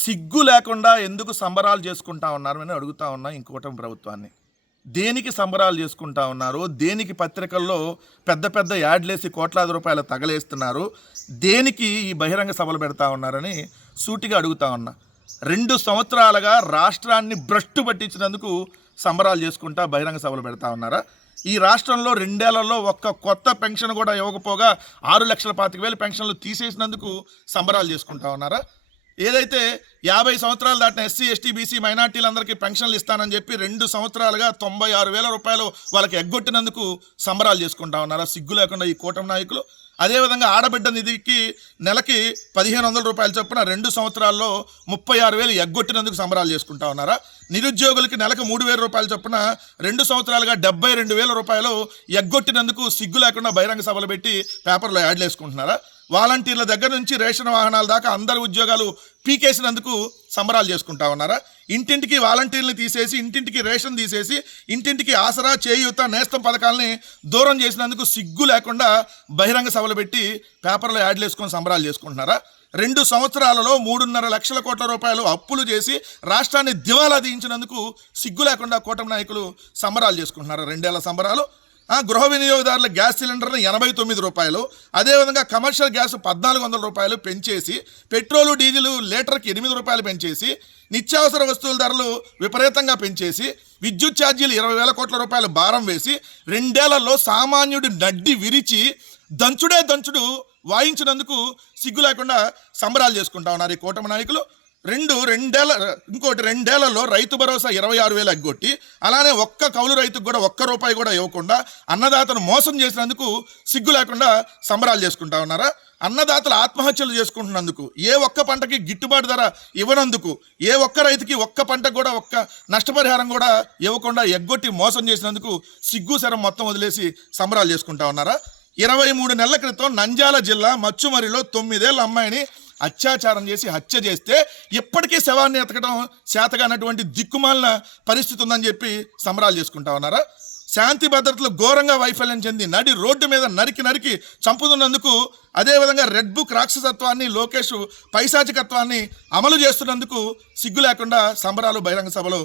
సిగ్గు లేకుండా ఎందుకు సంబరాలు చేసుకుంటా ఉన్నారు అని అడుగుతా ఉన్నా ఇంకోటం ప్రభుత్వాన్ని. దేనికి సంబరాలు చేసుకుంటా ఉన్నారు? దేనికి పత్రికల్లో పెద్ద పెద్ద యాడ్లేసి కోట్లాది రూపాయలు తగలేస్తున్నారు? దేనికి ఈ బహిరంగ సభలు పెడతా ఉన్నారని సూటిగా అడుగుతా ఉన్నా. 2 సంవత్సరాలుగా రాష్ట్రాన్ని భ్రష్టు పట్టించినందుకు సంబరాలు చేసుకుంటా బహిరంగ సభలు పెడతా ఉన్నారా? ఈ రాష్ట్రంలో 2 ఏళ్లలో ఒక్క కొత్త పెన్షన్ కూడా ఇవ్వకపోగా 6,25,000 పెన్షన్లు తీసేసినందుకు సంబరాలు చేసుకుంటా ఉన్నారా? ఏదైతే 50 సంవత్సరాలు దాటిన ఎస్సీ, ఎస్టీ, బీసీ మైనార్టీలందరికీ పెన్షన్లు ఇస్తానని చెప్పి 2 సంవత్సరాలుగా 96,000 రూపాయలు వాళ్ళకి ఎగ్గొట్టినందుకు సంబరాలు చేసుకుంటా ఉన్నారా సిగ్గు లేకుండా ఈ కూటమి నాయకులు? అదేవిధంగా ఆడబిడ్డ నిధికి నెలకి 1,500 రూపాయలు చొప్పున 2 సంవత్సరాల్లో 36,000 ఎగ్గొట్టినందుకు సంబరాలు చేసుకుంటా ఉన్నారా? నిరుద్యోగులకి నెలకు 3,000 రూపాయలు చొప్పున 2 సంవత్సరాలుగా 72,000 రూపాయలు ఎగ్గొట్టినందుకు సిగ్గు లేకుండా బహిరంగ సభలు పెట్టి పేపర్లో యాడ్లు వేసుకుంటున్నారా? వాలంటీర్ల దగ్గర నుంచి రేషన్ వాహనాల దాకా అందరి ఉద్యోగాలు పీకేసినందుకు సంబరాలు చేసుకుంటా ఉన్నారా? ఇంటింటికి వాలంటీర్లు తీసేసి, ఇంటింటికి రేషన్ తీసేసి, ఇంటింటికి ఆసరా, చేయూత, నేస్తం పథకాలని దూరం చేసినందుకు సిగ్గు లేకుండా బహిరంగ సభలు పెట్టి పేపర్లో యాడ్లు వేసుకొని సంబరాలు చేసుకుంటున్నారా? 2 సంవత్సరాలలో 3.5 లక్షల కోట్ల రూపాయలు అప్పులు చేసి రాష్ట్రాన్ని దివాలా తీయించినందుకు సిగ్గు లేకుండా కూటమి నాయకులు సంబరాలు చేసుకుంటున్నారా? 2 ఏళ్ల సంబరాలు. గృహ వినియోగదారుల గ్యాస్ సిలిండర్లు 89 రూపాయలు, అదేవిధంగా కమర్షియల్ గ్యాస్ 1,400 రూపాయలు పెంచేసి, పెట్రోలు డీజిల్ లీటర్కి 8 రూపాయలు పెంచేసి, నిత్యావసర వస్తువుల ధరలు విపరీతంగా పెంచేసి, విద్యుత్ ఛార్జీలు 20,000 కోట్ల రూపాయలు భారం వేసి 2 ఏళ్లలో సామాన్యుడి నడ్డి విరిచి దంచుడు వాయించినందుకు సిగ్గు లేకుండా సంబరాలు చేసుకుంటా ఉన్నారు ఈ కూటమి నాయకులు. ఇంకోటి 2 ఏళ్లలో రైతు భరోసా 26,000 ఎగ్గొట్టి, అలానే ఒక్క కౌలు రైతుకు కూడా ₹1 కూడా ఇవ్వకుండా అన్నదాతను మోసం చేసినందుకు సిగ్గు లేకుండా సంబరాలు చేసుకుంటా ఉన్నారా? అన్నదాతలు ఆత్మహత్యలు చేసుకుంటున్నందుకు, ఏ ఒక్క పంటకి గిట్టుబాటు ధర ఇవ్వనందుకు, ఏ ఒక్క రైతుకి ఒక్క పంటకు కూడా ఒక్క నష్టపరిహారం కూడా ఇవ్వకుండా ఎగ్గొట్టి మోసం చేసినందుకు సిగ్గు శరం మొత్తం వదిలేసి సంబరాలు చేసుకుంటా ఉన్నారా? 23 నెలల క్రితం నంద్యాల జిల్లా మచ్చుమరిలో 9 ఏళ్ల అమ్మాయిని అత్యాచారం చేసి హత్య చేస్తే ఇప్పటికీ శవాన్ని ఎతకడం చేతగానటువంటి దిక్కుమాలిన పరిస్థితి ఉందని చెప్పి సంబరాలు చేసుకుంటా ఉన్నారా? శాంతి భద్రతలు ఘోరంగా వైఫల్యం చెంది నడి రోడ్డు మీద నరికి చంపుతున్నందుకు, అదేవిధంగా రెడ్ బుక్ రాక్షసత్వాన్ని, లోకేష్ పైశాచికత్వాన్ని అమలు చేస్తున్నందుకు సిగ్గు లేకుండా సంబరాలు బహిరంగ సభలు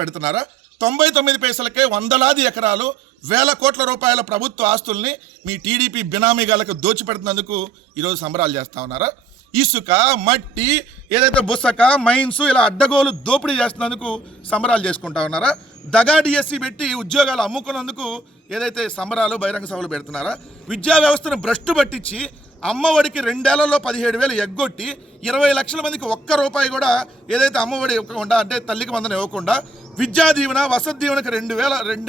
పెడుతున్నారా? 99 పైసలకే వందలాది ఎకరాలు, వేల కోట్ల రూపాయల ప్రభుత్వ ఆస్తుల్ని మీ టీడీపీ బినామీగాలకు దోచిపెడుతున్నందుకు ఈరోజు సంబరాలు చేస్తా ఉన్నారా? ఇసుక, మట్టి, ఏదైతే బుసక, మైన్స్ ఇలా అడ్డగోలు దోపిడీ చేస్తున్నందుకు సంబరాలు చేసుకుంటా ఉన్నారా? దగా డిఎస్సి పెట్టి ఉద్యోగాలు అమ్ముకున్నందుకు ఏదైతే సంబరాలు బహిరంగ సభలు పెడుతున్నారా? విద్యా వ్యవస్థను భ్రష్టు పట్టించి అమ్మఒడికి 2 ఏళ్లలో 17,000 ఎగ్గొట్టి 20 లక్షల మందికి ₹1 కూడా ఏదైతే అమ్మఒడి ఇవ్వకుండా, అంటే తల్లికి వందన ఇవ్వకుండా, విద్యా దీవెన, వసతి దీవెనకు 2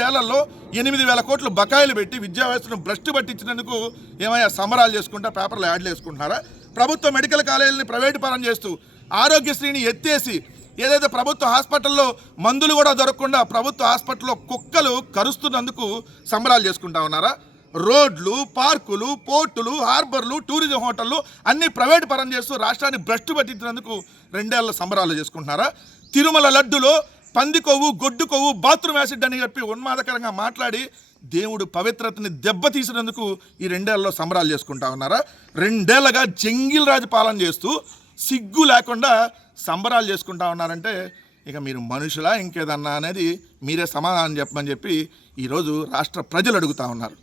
ఏళ్లలో 8,000 కోట్లు బకాయిలు పెట్టి విద్యా వ్యవస్థను భ్రష్టు పట్టించినందుకు ఏమయ్యా సంబరాలు చేసుకుంటా పేపర్లో యాడ్లు వేసుకుంటున్నారా? ప్రభుత్వ మెడికల్ కాలేజీని ప్రైవేటు పరం చేస్తూ ఆరోగ్యశ్రీని ఎత్తేసి, ఏదైతే ప్రభుత్వ హాస్పిటల్లో మందులు కూడా దొరకకుండా ప్రభుత్వ హాస్పిటల్లో కుక్కలు కరుస్తున్నందుకు సంబరాలు చేసుకుంటా ఉన్నారా? రోడ్లు, పార్కులు, పోర్టులు, హార్బర్లు, టూరిజం హోటళ్ళు అన్నీ ప్రైవేటు పరం చేస్తూ రాష్ట్రాన్ని భ్రష్టు పట్టించినందుకు 2 ఏళ్ల సంబరాలు చేసుకుంటున్నారా? తిరుమల లడ్డులో పంది కొవ్వు, గొడ్డు కొవ్వు, బాత్రూమ్ యాసిడ్ అని చెప్పి ఉన్మాదకరంగా మాట్లాడి దేవుడు పవిత్రతని దెబ్బతీసినందుకు ఈ 2 ఏళ్లలో సంబరాలు చేసుకుంటా ఉన్నారా? 2 ఏళ్లగా జంగిల్ రాజు పాలన చేస్తూ సిగ్గు లేకుండా సంబరాలు చేసుకుంటా ఉన్నారంటే ఇక మీరు మనుషులా ఇంకేదన్నా అనేది మీరే సమాధానం చెప్పమని చెప్పి ఈరోజు రాష్ట్ర ప్రజలు అడుగుతా ఉన్నారు.